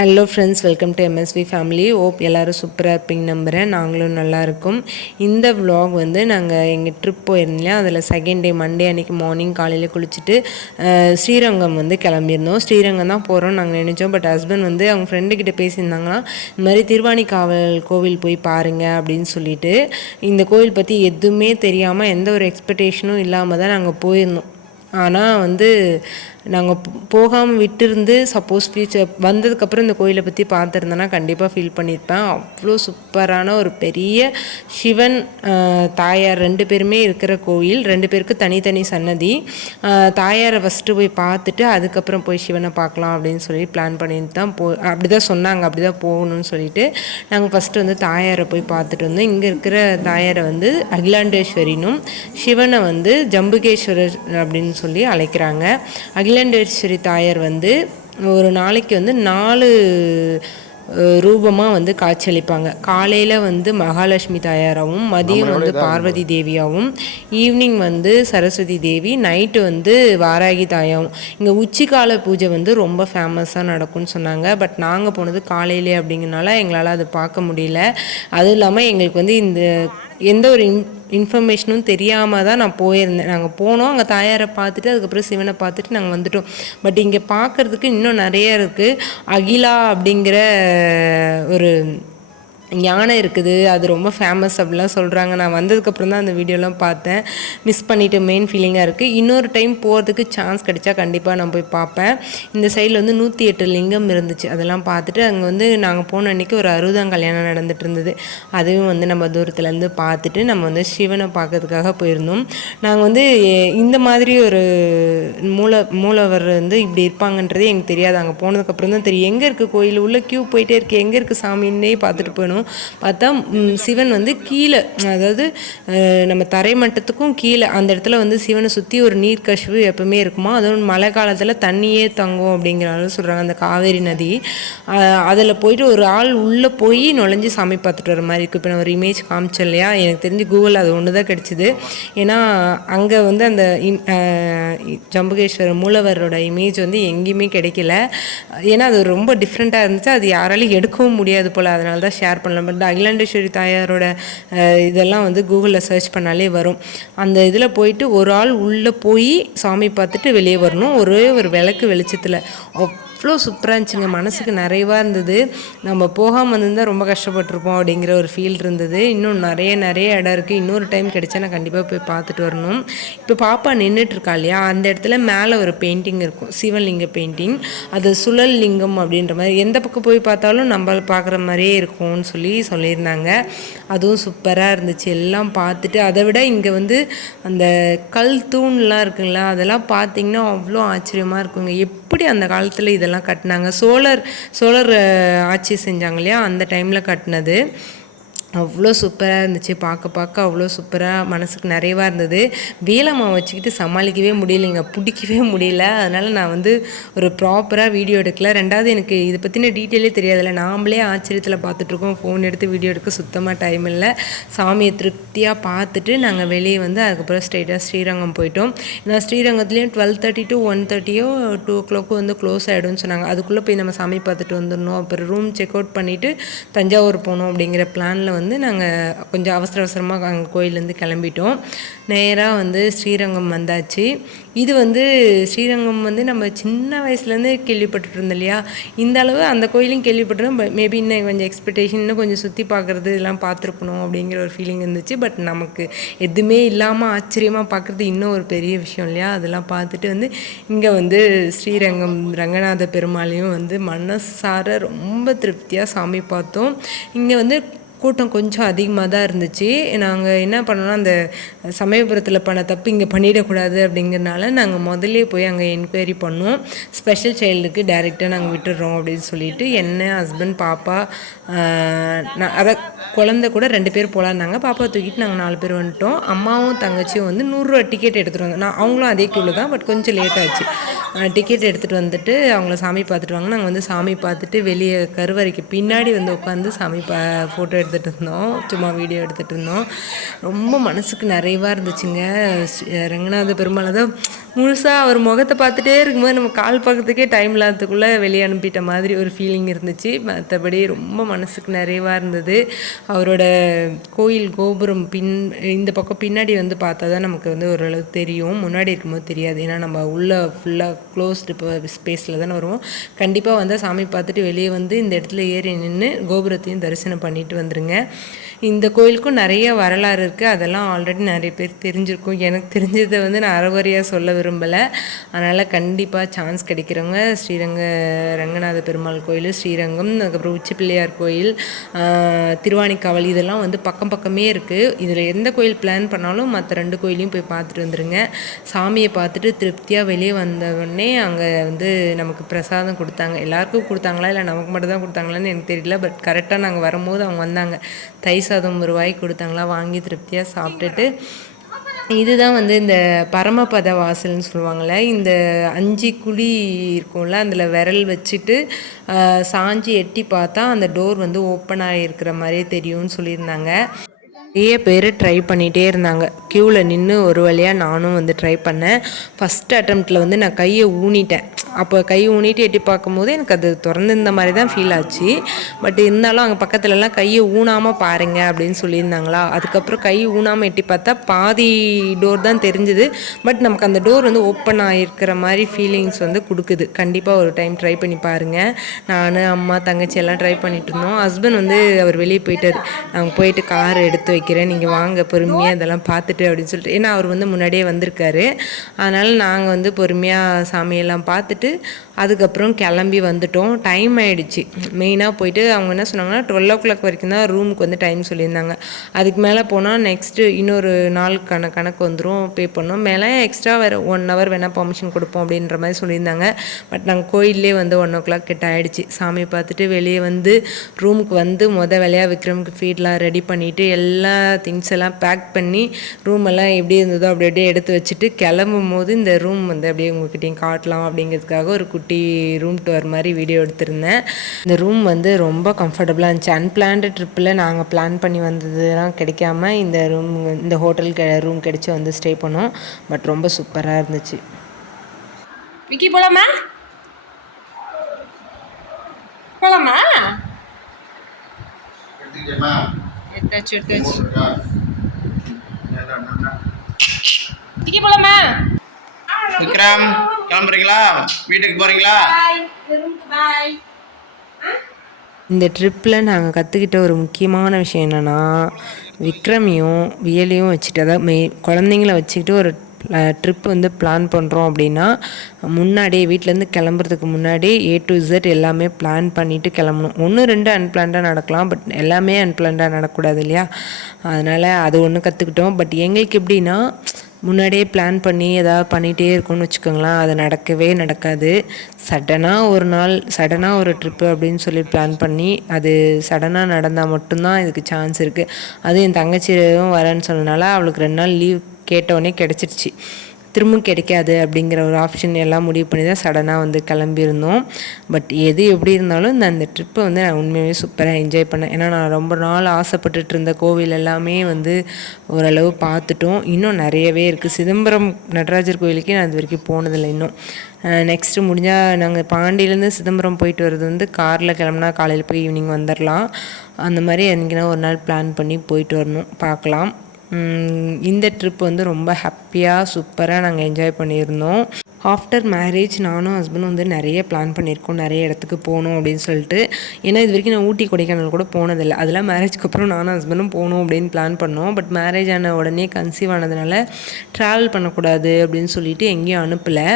Hello friends welcome to MSV family of எல்லோரும் சூப்பராக இருப்பீங்க நம்புகிறேன் நாங்களும் நல்லா இருக்கோம். இந்த விலாக் வந்து நாங்கள் எங்கள் ட்ரிப் போயிருந்தோம். அதில் செகண்ட் டே மண்டே அன்றைக்கி மார்னிங் காலையில் குளிச்சுட்டு ஸ்ரீரங்கம் வந்து கிளம்பியிருந்தோம். ஸ்ரீரங்கம் தான் போகிறோம் நாங்கள் நினச்சோம். பட் ஹஸ்பண்ட் வந்து அவங்க ஃப்ரெண்டு கிட்ட பேசியிருந்தாங்கன்னா இந்த மாதிரி திருவாணிக்காவல் கோவில் போய் பாருங்கள் அப்படின்னு சொல்லிட்டு இந்த கோவில் பற்றி எதுவுமே தெரியாமல் எந்த ஒரு எக்ஸ்பெக்டேஷனும் இல்லாமல் தான் நாங்கள் போயிருந்தோம். ஆனால் வந்து நாங்கள் போகாமல் விட்டுருந்து சப்போஸ் ஃபியூச்சர் வந்ததுக்கப்புறம் இந்த கோயிலை பற்றி பார்த்துருந்தேன்னா கண்டிப்பாக ஃபீல் பண்ணியிருப்பேன். அவ்வளோ சூப்பரான ஒரு பெரிய சிவன் தாயார் ரெண்டு பேருமே இருக்கிற கோயில். ரெண்டு பேருக்கு தனித்தனி சன்னதி. தாயாரை ஃபஸ்ட்டு போய் பார்த்துட்டு அதுக்கப்புறம் போய் சிவனை பார்க்கலாம் அப்படின்னு சொல்லி பிளான் பண்ணிட்டு தான் போ அப்படி தான் சொன்னாங்க. அப்படி தான் போகணும்னு சொல்லிட்டு நாங்கள் ஃபஸ்ட்டு வந்து தாயாரை போய் பார்த்துட்டு வந்தோம். இங்கே இருக்கிற தாயாரை வந்து அகிலாண்டேஸ்வரினும் சிவனை வந்து ஜம்புகேஸ்வரர் அப்படின்னு சொல்லி அழைக்கிறாங்க. அகிலாண்டேஸ்வரி தாயார் வந்து ஒரு நாளைக்கு வந்து நாலு ரூபமாக வந்து காட்சியளிப்பாங்க. காலையில் வந்து மகாலட்சுமி தாயாராகவும் மதியம் வந்து பார்வதி தேவியாகவும் ஈவினிங் வந்து சரஸ்வதி தேவி நைட்டு வந்து வாராகி தாயாவும். இங்கே உச்சிக்கால பூஜை வந்து ரொம்ப ஃபேமஸாக நடக்கும்னு சொன்னாங்க. பட் நாங்கள் போனது காலையிலே அப்படிங்கிறனால எங்களால் அது பார்க்க முடியல. அதுவும் இல்லாமல் எங்களுக்கு வந்து இந்த எந்த ஒரு இன் இன்ஃபர்மேஷனும் தெரியாமல் தான் நான் போயிருந்தேன். நாங்கள் போனோம் அங்கே தாயாரை பார்த்துட்டு அதுக்கப்புறம் சிவனை பார்த்துட்டு நாங்கள் வந்துட்டோம். பட் இங்கே பார்க்குறதுக்கு இன்னும் நிறைய இருக்குது அகிலா அப்படிங்கிற ஒரு யானை இருக்குது அது ரொம்ப ஃபேமஸ் அப்படிலாம் சொல்கிறாங்க நான் வந்ததுக்கப்புறம் தான் அந்த வீடியோலாம் பார்த்தேன். மிஸ் பண்ணிவிட்டு மெயின் ஃபீலிங்காக இருக்குது இன்னொரு டைம் போகிறதுக்கு சான்ஸ் கிடைச்சா கண்டிப்பாக நான் போய் பார்ப்பேன். இந்த சைடில் வந்து நூற்றி எட்டு லிங்கம் இருந்துச்சு. அதெல்லாம் பார்த்துட்டு அங்கே வந்து நாங்கள் போன அன்றைக்கி ஒரு அறுபதாம் கல்யாணம் நடந்துட்டு இருந்தது. அதுவும் வந்து நம்ம தூரத்துலேருந்து பார்த்துட்டு நம்ம வந்து சிவனை பார்க்கறதுக்காக போயிருந்தோம். நாங்கள் வந்து இந்த மாதிரி ஒரு மூல மூலவர் வந்து இப்படி இருப்பாங்கன்றதே எனக்கு தெரியாது. அங்கே போனதுக்கப்புறம் தான் தெரியும். எங்கே இருக்குது கோயில்? உள்ள க்யூ போயிட்டே இருக்குது எங்கே இருக்குது சாமின்னே பார்த்துட்டு போயிடும் பார்த்தா சிவன் வந்து கீழே அதாவது நம்ம தரை மட்டத்துக்கும் கீழே அந்த இடத்துல வந்து சிவனை சுற்றி ஒரு நீர் கசிவு எப்பவுமே இருக்குமா? அதுவும் மழை காலத்தில் தண்ணியே தங்கும் அப்படிங்கிற அளவு சொல்கிறாங்க அந்த காவேரி நதி. அதில் போயிட்டு ஒரு ஆள் உள்ளே போய் நுழைஞ்சு சாமி பார்த்துட்டு வர மாதிரி இருக்குது இப்போ நான் ஒரு இமேஜ் காமிச்சேன் இல்லையா? எனக்கு தெரிஞ்சு கூகுள் அது ஒன்று தான் கிடச்சிது. ஏன்னா அங்கே வந்து அந்த இம்- ஜம்புகேஸ்வரர் மூலவரோட இமேஜ் வந்து எங்கேயுமே கிடைக்கல. ஏன்னா அது ரொம்ப டிஃப்ரெண்ட்டாக இருந்துச்சு. அது யாராலையும் எடுக்கவும் முடியாது போல். அதனால தான் ஷேர் பண்ணலாம் பட் அகிலாண்டேஸ்வரி தாயாரோட இதெல்லாம் வந்து கூகுளில் சர்ச் பண்ணாலே வரும். அந்த இதில் போயிட்டு ஒரு ஆள் உள்ளே போய் சாமி பார்த்துட்டு வெளியே வரணும். ஒரே ஒரு விளக்கு வெளிச்சத்தில். அவ்வளோ சூப்பராக இருந்துச்சுங்க. மனசுக்கு நிறைவாக இருந்தது. நம்ம போகாமல் இருந்திருந்தால் ரொம்ப கஷ்டப்பட்டிருப்போம் அப்படிங்கிற ஒரு ஃபீல் இருந்தது. இன்னும் நிறைய நிறைய இடம் இருக்குது இன்னொரு டைம் கிடைச்சா நான் கண்டிப்பாக போய் பார்த்துட்டு வரணும். இப்போ பாப்பா நின்றுட்டு இருக்கா இல்லையா? அந்த இடத்துல மேலே ஒரு பெயிண்டிங் இருக்கும். சிவலிங்க பெயிண்டிங் அது சுழல் லிங்கம் அப்படின்ற மாதிரி. எந்த பக்கம் போய் பார்த்தாலும் நம்ம பார்க்குற மாதிரியே இருக்கும்னு சொல்லி சொல்லியிருந்தாங்க. அதுவும் சூப்பராக இருந்துச்சு. எல்லாம் பார்த்துட்டு அதை விட இங்கே வந்து அந்த கல் தூண்லாம் இருக்குங்களா? அதெல்லாம் பார்த்தீங்கன்னா அவ்வளோ ஆச்சரியமாக இருக்குங்க. எப்படி அந்த காலத்தில் இதெல்லாம் கட்டினாங்க. சோழர் சோழர் ஆட்சி செஞ்சாங்க இல்லையா? அந்த டைமில் கட்டினது. அவ்வளோ சூப்பராக இருந்துச்சு. பார்க்க பார்க்க அவ்வளோ சூப்பராக மனசுக்கு நிறைவாக இருந்தது. வேலம்மா வச்சுக்கிட்டு சமாளிக்கவே முடியலைங்க. பிடிக்கவே முடியல. அதனால் நான் வந்து ஒரு ப்ராப்பராக வீடியோ எடுக்கல. ரெண்டாவது எனக்கு இதை பற்றின டீட்டெயிலே தெரியாதுல்ல. நாமளே ஆச்சரியத்தில் பார்த்துட்ருக்கோம். ஃபோன் எடுத்து வீடியோ எடுக்க சுத்தமாக டைம் இல்லை. சாமியை திருப்தியாக பார்த்துட்டு நாங்கள் வெளியே வந்து அதுக்கப்புறம் ஸ்ட்ரெயிட்டாக ஸ்ரீரங்கம் போயிட்டோம். ஏன்னா ஸ்ரீரங்கத்துலேயும் டுவெல் தேர்ட்டி டு ஒன் தேர்ட்டியோ டூ ஓ கிளாக்கோ வந்து க்ளோஸ் ஆகிடும்னு சொன்னாங்க. அதுக்குள்ளே போய் நம்ம சாமி பார்த்துட்டு வந்துடணும். அப்புறம் ரூம் செக் அவுட் பண்ணிவிட்டு தஞ்சாவூர் போகணும் அப்படிங்கிற பிளானில் வந்து வந்து நாங்கள் கொஞ்சம் அவசர அவசரமாக அங்கே கோயிலேருந்து கிளம்பிட்டோம். நேராக வந்து ஸ்ரீரங்கம் வந்தாச்சு. இது வந்து ஸ்ரீரங்கம் வந்து நம்ம சின்ன வயசுலேருந்து கேள்விப்பட்டுட்டு இருந்தோம் இல்லையா? இந்த அளவு அந்த கோயிலையும் கேள்விப்பட்டிருந்தோம். மேபி இன்னும் கொஞ்சம் எக்ஸ்பெக்டேஷன் இன்னும் கொஞ்சம் சுற்றி பார்க்குறது இதெல்லாம் பார்த்துருக்கணும் அப்படிங்கிற ஒரு ஃபீலிங் இருந்துச்சு. பட் நமக்கு எதுவுமே இல்லாமல் ஆச்சரியமாக பார்க்குறது இன்னும் ஒரு பெரிய விஷயம் இல்லையா? அதெல்லாம் பார்த்துட்டு வந்து இங்கே வந்து ஸ்ரீரங்கம் ரங்கநாத பெருமாளையும் வந்து மனசார ரொம்ப திருப்தியாக சாமி பார்த்தோம். இங்கே வந்து கூட்டம் கொஞ்சம் அதிகமாக தான் இருந்துச்சு. நாங்கள் என்ன பண்ணோன்னா அந்த சமயபுரத்தில் பண்ண தப்பு இங்கே பண்ணிடக்கூடாது அப்படிங்கிறனால நாங்கள் முதல்லே போய் அங்கே என்கொயரி பண்ணோம். ஸ்பெஷல் சைல்டுக்கு டைரெக்டாக நாங்கள் விட்டுடுறோம் அப்படின்னு சொல்லிட்டு என்ன ஹஸ்பண்ட் பாப்பா நான் அதை குழந்த கூட ரெண்டு பேர் போகலான்னாங்க பாப்பா தூக்கிட்டு நாங்கள் நாலு பேர் வந்துட்டோம். அம்மாவும் தங்கச்சியும் வந்து நூறுரூவா டிக்கெட் எடுத்துகிட்டு வந்தோம். நான் அவங்களும் அதே கியூவில் தான் பட் கொஞ்சம் லேட் ஆச்சு. டிக்கெட் எடுத்துகிட்டு வந்துட்டு அவங்கள சாமி பார்த்துட்டு வாங்க. நாங்கள் வந்து சாமி பார்த்துட்டு வெளியே கருவறைக்கு பின்னாடி வந்து உட்காந்து சாமி பா ஃபோட்டோ எடுத்துகிட்டு இருந்தோம். சும்மா வீடியோ எடுத்துகிட்டு இருந்தோம். ரொம்ப மனசுக்கு நிறைவாக இருந்துச்சுங்க. ரங்கநாத பெருமாளை தான் முழுசாக அவர் முகத்தை பார்த்துட்டே இருக்கும்போது நம்ம கால் பக்கத்துக்கே டைம் இல்லாததுக்குள்ளே வெளியே அனுப்பிட்ட மாதிரி ஒரு ஃபீலிங் இருந்துச்சு. மற்றபடி ரொம்ப மனசுக்கு நிறைவாக இருந்தது. அவரோட கோயில் கோபுரம் பின் இந்த பக்கம் பின்னாடி வந்து பார்த்தா தான் நமக்கு வந்து ஓரளவுக்கு தெரியும். முன்னாடி இருக்கும்போது தெரியாது. ஏன்னா நம்ம உள்ளே ஃபுல்லாக க்ளோஸ்டு இப்போ ஸ்பேஸில் தானே வருவோம். கண்டிப்பாக வந்தால் சாமி பார்த்துட்டு வெளியே வந்து இந்த இடத்துல ஏறி நின்று கோபுரத்தையும் தரிசனம் பண்ணிட்டு வந்துருங்க. இந்த கோயிலுக்கும் நிறைய வரலாறு இருக்குது அதெல்லாம் ஆல்ரெடி நிறைய பேர் தெரிஞ்சிருக்கும். எனக்கு தெரிஞ்சதை வந்து நான் அறகுறையாக சொல்ல விரும்பலை. அதனால் கண்டிப்பாக சான்ஸ் கிடைக்கிறவங்க ஸ்ரீரங்க ரங்கநாத பெருமாள் கோயில் ஸ்ரீரங்கம் அதுக்கப்புறம் உச்சி பிள்ளையார் கோயில் திருவாணிக்காவல் இதெல்லாம் வந்து பக்கம் பக்கமே இருக்குது இதில் எந்த கோயில் பிளான் பண்ணாலும் மற்ற ரெண்டு கோயிலையும் போய் பார்த்துட்டு வந்துருங்க. சாமியை பார்த்துட்டு திருப்தியாக வெளியே வந்தவுடனே அங்கே வந்து நமக்கு பிரசாதம் கொடுத்தாங்க. எல்லாருக்கும் கொடுத்தாங்களா? இல்லை நமக்கு மட்டும் தான் கொடுத்தாங்களான்னு எனக்கு தெரியல. பட் கரெக்டாக நாங்கள் வரும்போது அவங்க வந்தாங்க. தை சாதம் ஒரு வாய் கொடுத்தாங்களா? வாங்கி திருப்தியாக சாப்பிட்டுட்டு. இதுதான் வந்து இந்த பரமபத வாசல்னு சொல்லுவாங்கள்ல இந்த அஞ்சு குழி இருக்கும்ல அதில் விரல் வச்சுட்டு சாஞ்சி எட்டி பார்த்தா அந்த டோர் வந்து ஓப்பன் ஆகிருக்கிற மாதிரியே தெரியும்னு சொல்லியிருந்தாங்க. நிறைய பேர் ட்ரை பண்ணிகிட்டே இருந்தாங்க. க்யூவில் நின்று ஒரு வழியாக நானும் வந்து ட்ரை பண்ணேன். ஃபஸ்ட் அட்டம்ப்டில் வந்து நான் கையை ஊனிட்டேன். அப்போ கை ஊனிட்டு எட்டி பார்க்கும்போது எனக்கு அது திறந்துருந்த மாதிரி தான் ஃபீல் ஆச்சு. பட் இருந்தாலும் அங்கே பக்கத்துலலாம் கையை ஊனாமல் பாருங்க அப்படின்னு சொல்லியிருந்தாங்களா? அதுக்கப்புறம் கை ஊனாமல் எட்டி பார்த்தா பாதி டோர் தான் தெரிஞ்சுது. பட் நமக்கு அந்த டோர் வந்து ஓப்பன் ஆகிருக்கிற மாதிரி ஃபீலிங்ஸ் வந்து கொடுக்குது. கண்டிப்பாக ஒரு டைம் ட்ரை பண்ணி பாருங்கள் நான் அம்மா தங்கச்சி எல்லாம் ட்ரை பண்ணிட்டு இருந்தோம். ஹஸ்பண்ட் வந்து அவர் வெளியே போயிட்டார். நாங்கள் போயிட்டு கார் எடுத்து வைக்கிறேன். நீங்கள் வாங்க பொறுமையாக இதெல்லாம் பார்த்துட்டு அப்படின்னு சொல்லிட்டு. ஏன்னா அவர் வந்து முன்னாடியே வந்திருக்காரு. அதனால் நாங்கள் வந்து பொறுமையாக சாமியெல்லாம் பார்த்துட்டு அதுக்கப்புறம் கிளம்பி வந்துட்டோம். டைம் ஆகிடுச்சு மெயினாக போயிட்டு அவங்க என்ன சொன்னாங்கன்னா டுவெல் ஓ கிளாக் வரைக்கும் தான் ரூமுக்கு வந்து டைம் சொல்லியிருந்தாங்க. அதுக்கு மேலே போனால் நெக்ஸ்ட்டு இன்னொரு நாளுக்கான கணக்கு வந்துடும் பே பண்ணோம். மேலே எக்ஸ்ட்ரா வேறு ஒன் ஹவர் வேணால் பர்மிஷன் கொடுப்போம் அப்படின்ற மாதிரி சொல்லியிருந்தாங்க. பட் நாங்கள் கோயிலே வந்து ஒன் ஓ கிளாக் கிட்ட ஆகிடுச்சு சாமி பார்த்துட்டு வெளியே வந்து ரூமுக்கு வந்து மொத வேலையாக விக்ரமுக்கு ஃபீட்லாம் ரெடி பண்ணிவிட்டு எல்லா திங்ஸ் எல்லாம் பேக் பண்ணி ரூம் எல்லாம் எப்படி இருந்ததோ அப்படி அப்படியே எடுத்து வச்சுட்டு கிளம்பும் போது இந்த ரூம் வந்து அப்படியே உங்ககிட்டயும் காட்டலாம் அப்படிங்கிறதுக்கு அப்படிங்கிறதுக்காக ஒரு குட்டி ரூம் டூர் மாதிரி வீடியோ எடுத்திருந்தேன். இந்த ரூம் வந்து ரொம்ப கம்ஃபர்டபுளாக இருந்துச்சு. அன்பிளான்டு ட்ரிப்பில் நாங்கள் பிளான் பண்ணி வந்ததுலாம் கிடைக்காம இந்த ரூம் இந்த ஹோட்டல் ரூம் கிடைச்சி வந்து ஸ்டே பண்ணோம். பட் ரொம்ப சூப்பராக இருந்துச்சு. விக்கி போலாமா? எடுத்துக்கிட்டேம்மா. எடுத்தாச்சு எடுத்தாச்சு? விக்கி போலாமா? விக்ரம். கிளம்புறீங்களா? வீட்டுக்கு போறீங்களா? இந்த ட்ரிப்பில் நாங்கள் கற்றுக்கிட்ட ஒரு முக்கியமான விஷயம் என்னென்னா விக்ரமையும் வியலையும் வச்சுட்டு அதாவது மெய் குழந்தைங்கள வச்சுக்கிட்டு ஒரு ட்ரிப் வந்து பிளான் பண்ணுறோம் அப்படின்னா முன்னாடியே வீட்டிலேருந்து கிளம்புறதுக்கு முன்னாடி ஏ டு Z எல்லாமே பிளான் பண்ணிவிட்டு கிளம்பணும். ஒன்று ரெண்டு அன்பிளான்டாக நடக்கலாம் பட் எல்லாமே அன்பிளான்டாக நடக்கக்கூடாது இல்லையா? அதனால் அது ஒன்று கற்றுக்கிட்டோம் பட் எங்களுக்கு எப்படின்னா முன்னாடியே பிளான் பண்ணி ஏதாவது பண்ணிகிட்டே இருக்கோம்னு வச்சுக்கோங்களேன். அது நடக்கவே நடக்காது. சடனாக ஒரு நாள் சடனாக ஒரு ட்ரிப்பு அப்படின்னு சொல்லி பிளான் பண்ணி அது சடனாக நடந்தால் மட்டும்தான் இதுக்கு சான்ஸ் இருக்குது அதுவும் என் தங்கச்சியும் வரேன்னு சொன்னனால அவளுக்கு ரெண்டு நாள் லீவ் கேட்டவுடனே கிடச்சிருச்சு. திரும்ப கிடைக்காது அப்படிங்கிற ஒரு ஆப்ஷன் எல்லாம் முடிவு பண்ணி தான் சடனாக வந்து கிளம்பியிருந்தோம். பட் எது எப்படி இருந்தாலும் இந்த அந்த ட்ரிப்பை வந்து நான் உண்மையாகவே சூப்பராக என்ஜாய் பண்ணேன். ஏன்னா நான் ரொம்ப நாள் ஆசைப்பட்டுட்டு இருந்த கோவில் எல்லாமே வந்து ஓரளவு பார்த்துட்டோம். இன்னும் நிறையவே இருக்குது சிதம்பரம் நடராஜர் கோயிலுக்கே நான் இது வரைக்கும் போனதில்லை இன்னும். நெக்ஸ்ட்டு முடிஞ்சால் நாங்கள் பாண்டியிலேருந்து சிதம்பரம் போயிட்டு வர்றது வந்து காரில் கிளம்புனா காலையில் போய் ஈவினிங் வந்துடலாம் அந்த மாதிரி என்றைக்குனா ஒரு நாள் பிளான் பண்ணி போயிட்டு வரணும். பார்க்கலாம். இந்த ட்ரிப் வந்து ரொம்ப ஹாப்பியாக சூப்பராக நாங்கள் என்ஜாய் பண்ணியிருந்தோம். ஆஃப்டர் மேரேஜ் நானும் ஹஸ்பண்டும் வந்து நிறைய பிளான் பண்ணியிருக்கோம். நிறைய இடத்துக்கு போகணும் அப்படின்னு சொல்லிட்டு. ஏன்னா இது வரைக்கும் நான் ஊட்டி கொடைக்கானல் கூட போனதில்லை. அதெல்லாம் மேரேஜ்க்கு அப்புறம் நானும் ஹஸ்பண்டும் போகணும் அப்படின்னு பிளான் பண்ணோம். பட் மேரேஜ் ஆன உடனே கன்சீவ் ஆனதுனால ட்ராவல் பண்ணக்கூடாது அப்படின்னு சொல்லிட்டு எங்கேயும் அனுப்பலை.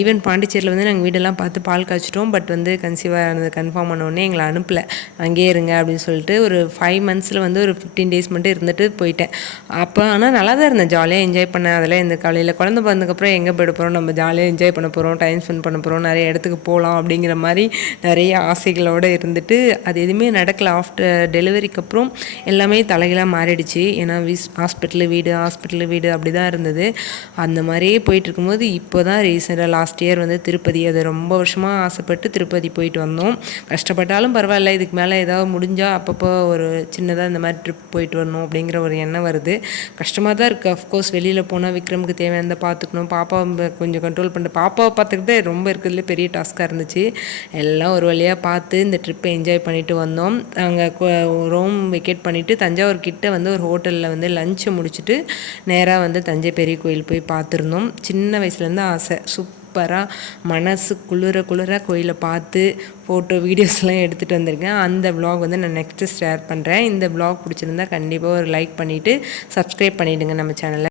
ஈவன் பாண்டிச்சேரியில் வந்து நாங்கள் வீடெல்லாம் பார்த்து பால் காய்ச்சிட்டோம். பட் வந்து கன்சீவ் ஆனது கன்ஃபார்ம் பண்ணோடனே எங்களை அனுப்பலை. அங்கேயே இருங்க அப்படின்னு சொல்லிட்டு ஒரு ஃபைவ் மந்த்ஸில் வந்து ஒரு ஃபிஃப்டீன் டேஸ் மட்டும் இருந்துட்டு போயிட்டேன். அப்போ ஆனால் நல்லா தான் இருந்தேன். ஜாலியாக என்ஜாய் பண்ணேன். அதெல்லாம் இந்த காலையில் குழந்தை பிறந்ததுக்கப்புறம் எங்கே போயிட போகிறோம் நம்ம ஜாலியாக என்ஜாய் பண்ண போகிறோம் டைம் ஸ்பெண்ட் பண்ண போகிறோம் நிறைய இடத்துக்கு போகலாம் அப்படிங்கிற மாதிரி நிறைய ஆசைகளோடு இருந்துட்டு அது எதுவுமே நடக்கலை. ஆஃப்டர் டெலிவரிக்கு அப்புறம் எல்லாமே தலைகளாக மாறிடுச்சு. ஏன்னா விஸ் ஹாஸ்பிட்டலு வீடு ஹாஸ்பிட்டலு வீடு அப்படி தான் இருந்தது. அந்த மாதிரியே போயிட்டு இருக்கும்போது இப்போ தான் ரீசெண்டாக லாஸ்ட் இயர் வந்து திருப்பதி அது ரொம்ப வருஷமாக ஆசைப்பட்டு திருப்பதி போயிட்டு வந்தோம். கஷ்டப்பட்டாலும் பரவாயில்ல இதுக்கு மேலே ஏதாவது முடிஞ்சால் அப்பப்போ ஒரு சின்னதாக இந்த மாதிரி ட்ரிப் போயிட்டு வரணும் அப்படிங்கிற ஒரு எண்ணம் வருது. கஷ்டமாக தான் இருக்குது அஃப்கோர்ஸ் வெளியில் போனால் விக்ரமுக்கு தேவையானதை பார்த்துக்கணும் பாப்பாவை கொஞ்சம் கண்ட்ரோல் பண்ணிட்டு பாப்பாவை பார்த்துக்கிட்டே ரொம்ப இருக்கிறதுலே பெரிய டாஸ்க்காக இருந்துச்சு. எல்லாம் ஒரு வழியாக பார்த்து இந்த ட்ரிப்பை என்ஜாய் பண்ணிட்டு வந்தோம். அங்கே ரோம் வெக்கேட் பண்ணிவிட்டு தஞ்சாவூர் கிட்டே வந்து ஒரு ஹோட்டலில் வந்து லஞ்சு முடிச்சுட்டு நேராக வந்து தஞ்சை பெரிய கோயில் போய் பார்த்துருந்தோம். சின்ன வயசுலேருந்து ஆசை. சூப்பராக மனசு குளிர குளிர கோயிலை பார்த்து ஃபோட்டோ வீடியோஸ்லாம் எடுத்துகிட்டு வந்திருக்கேன். அந்த ப்ளாக் வந்து நான் நெக்ஸ்ட்டு ஷேர் பண்ணுறேன் இந்த வ்ளாக் பிடிச்சிருந்தா கண்டிப்பாக ஒரு லைக் பண்ணிவிட்டு சப்ஸ்கிரைப் பண்ணிவிடுங்க நம்ம சேனலை